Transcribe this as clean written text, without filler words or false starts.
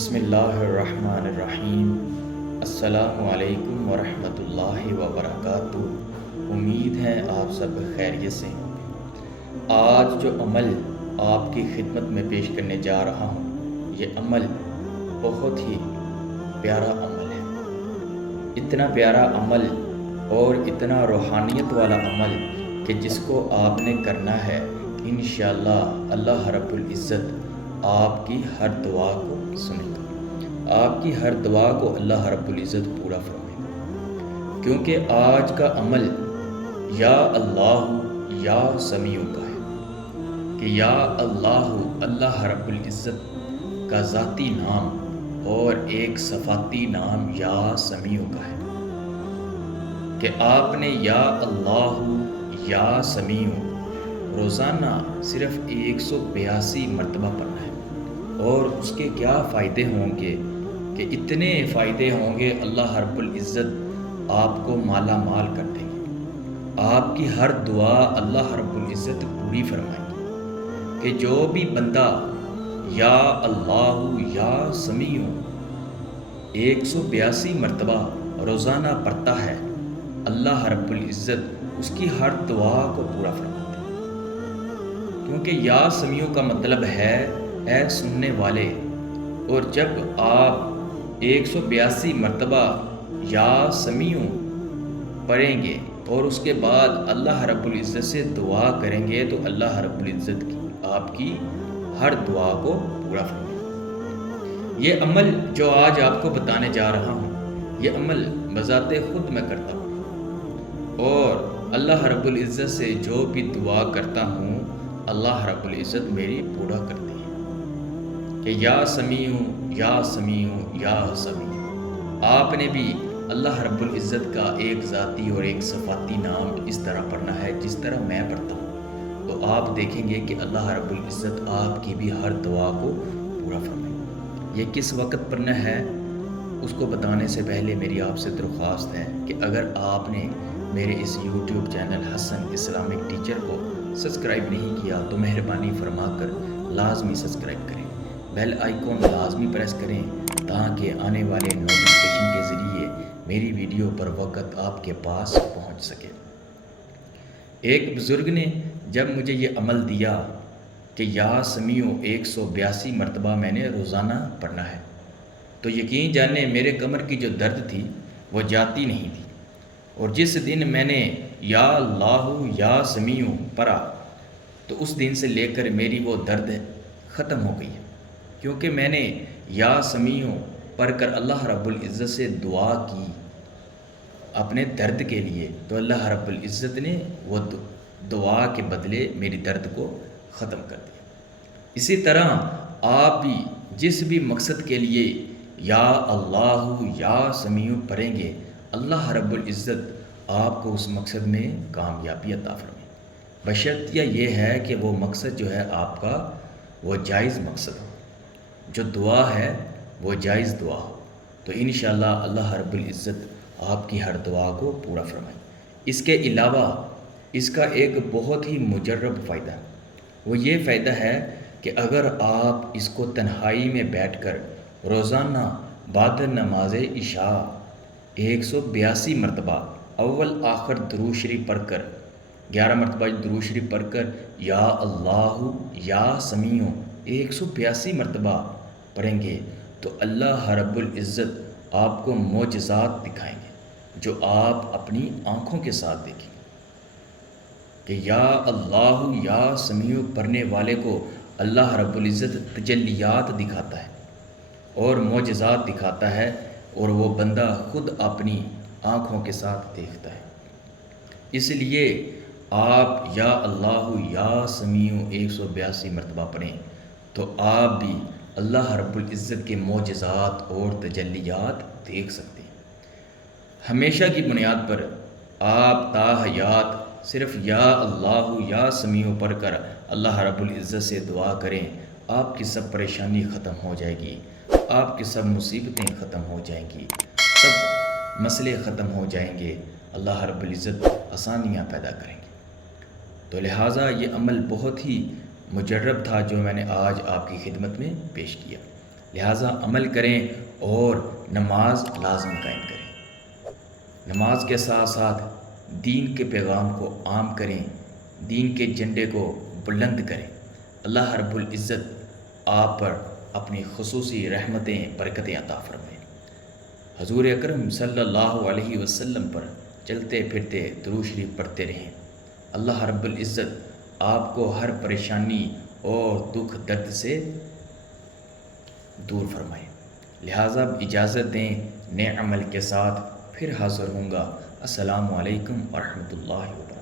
بسم اللہ الرحمن الرحیم۔ السلام علیکم ورحمۃ اللہ وبرکاتہ۔ امید ہے آپ سب خیریت سے ہیں۔ آج جو عمل آپ کی خدمت میں پیش کرنے جا رہا ہوں، یہ عمل بہت ہی پیارا عمل ہے۔ اتنا پیارا عمل اور اتنا روحانیت والا عمل کہ جس کو آپ نے کرنا ہے، انشاءاللہ اللہ رب العزت آپ کی ہر دعا کو سنے گا، آپ کی ہر دعا کو اللہ رب العزت پورا فرمائے گا، کیونکہ آج کا عمل یا اللہ یا سمیع کا ہے کہ یا اللہ رب العزت کا ذاتی نام اور ایک صفاتی نام یا سمیع کا ہے کہ آپ نے یا اللہ یا سمیع روزانہ صرف 182 مرتبہ پڑھنا ہے۔ اور اس کے کیا فائدے ہوں گے کہ اتنے فائدے ہوں گے، اللہ رب العزت آپ کو مالا مال کر دیں گے، آپ کی ہر دعا اللہ رب العزت پوری فرمائیں گے کہ جو بھی بندہ یا اللہ یا سمیع 182 مرتبہ روزانہ پڑھتا ہے، اللہ رب العزت اس کی ہر دعا کو پورا فرماتے ہیں، کیونکہ یا سمیع کا مطلب ہے اے سننے والے۔ اور جب آپ 182 مرتبہ یا سمیع پڑھیں گے اور اس کے بعد اللہ رب العزت سے دعا کریں گے تو اللہ رب العزت آپ کی ہر دعا کو پورا فرمائے گا۔ یہ عمل جو آج آپ کو بتانے جا رہا ہوں، یہ عمل بذات خود میں کرتا ہوں، اور اللہ رب العزت سے جو بھی دعا کرتا ہوں، اللہ رب العزت میری پورا کرتی ہے کہ یا سمیع یا سمیع یا سمیع۔ آپ نے بھی اللہ رب العزت کا ایک ذاتی اور ایک صفاتی نام اس طرح پڑھنا ہے جس طرح میں پڑھتا ہوں، تو آپ دیکھیں گے کہ اللہ رب العزت آپ کی بھی ہر دعا کو پورا فرمائے۔ یہ کس وقت پڑھنا ہے اس کو بتانے سے پہلے میری آپ سے درخواست ہے کہ اگر آپ نے میرے اس یوٹیوب چینل حسن اسلامک ٹیچر کو سبسکرائب نہیں کیا تو مہربانی فرما کر لازمی سبسکرائب کریں، بیل آئیکن لازمی پریس کریں تاکہ آنے والے نوٹیفیکیشن کے ذریعے میری ویڈیو پر وقت آپ کے پاس پہنچ سکے۔ ایک بزرگ نے جب مجھے یہ عمل دیا کہ یا سمیع 182 مرتبہ میں نے روزانہ پڑھنا ہے، تو یقین جانے میرے کمر کی جو درد تھی وہ جاتی نہیں تھی، اور جس دن میں نے یا اللہ یا سمیع پڑھا تو اس دن سے لے کر میری وہ درد ختم ہو گئی ہے، کیونکہ میں نے یا سمیع پڑھ کر اللہ رب العزت سے دعا کی اپنے درد کے لیے، تو اللہ رب العزت نے وہ دعا کے بدلے میری درد کو ختم کر دیا۔ اسی طرح آپ بھی جس بھی مقصد کے لیے یا اللہ یا سمیع پڑھیں گے، اللہ رب العزت آپ کو اس مقصد میں کامیابی عطا فرمائے، بشرطیہ یہ ہے کہ وہ مقصد جو ہے آپ کا وہ جائز مقصد ہو، جو دعا ہے وہ جائز دعا ہو، تو انشاءاللہ اللہ رب العزت آپ کی ہر دعا کو پورا فرمائے۔ اس کے علاوہ اس کا ایک بہت ہی مجرب فائدہ ہے، وہ یہ فائدہ ہے کہ اگر آپ اس کو تنہائی میں بیٹھ کر روزانہ بعد نماز عشاء 182 مرتبہ اول آخر درود شریف پڑھ کر 11 مرتبہ درود شریف پڑھ کر یا اللہ یا سمیع 182 مرتبہ پڑھیں گے تو اللہ رب العزت آپ کو معجزات دکھائیں گے جو آپ اپنی آنکھوں کے ساتھ دیکھیں گے کہ یا اللہ یا سمیع پڑھنے والے کو اللہ رب العزت تجلیات دکھاتا ہے اور معجزات دکھاتا ہے، اور وہ بندہ خود اپنی آنکھوں کے ساتھ دیکھتا ہے۔ اس لیے آپ یا اللہ یا سمیع 182 مرتبہ پڑھیں تو آپ بھی اللہ رب العزت کے معجزات اور تجلیات دیکھ سکتے ہیں۔ ہمیشہ کی بنیاد پر آپ تا حیات صرف یا اللہ یا سمیع پڑھ کر اللہ رب العزت سے دعا کریں، آپ کی سب پریشانی ختم ہو جائے گی، آپ کی سب مصیبتیں ختم ہو جائیں گی، سب مسئلے ختم ہو جائیں گے، اللہ رب العزت آسانیاں پیدا کریں گے۔ تو لہٰذا یہ عمل بہت ہی مجرب تھا جو میں نے آج آپ کی خدمت میں پیش کیا۔ لہٰذا عمل کریں اور نماز لازم قائم کریں۔ نماز کے ساتھ ساتھ دین کے پیغام کو عام کریں، دین کے جھنڈے کو بلند کریں۔ اللہ رب العزت آپ پر اپنی خصوصی رحمتیں برکتیں عطا فرمائے۔ حضور اکرم صلی اللہ علیہ وسلم پر چلتے پھرتے درود شریف پڑھتے رہیں۔ اللہ رب العزت آپ کو ہر پریشانی اور دکھ درد سے دور فرمائے۔ لہٰذا اب اجازت دیں، نئے عمل کے ساتھ پھر حاضر ہوں گا۔ السلام علیکم ورحمۃ اللہ وبرکاتہ۔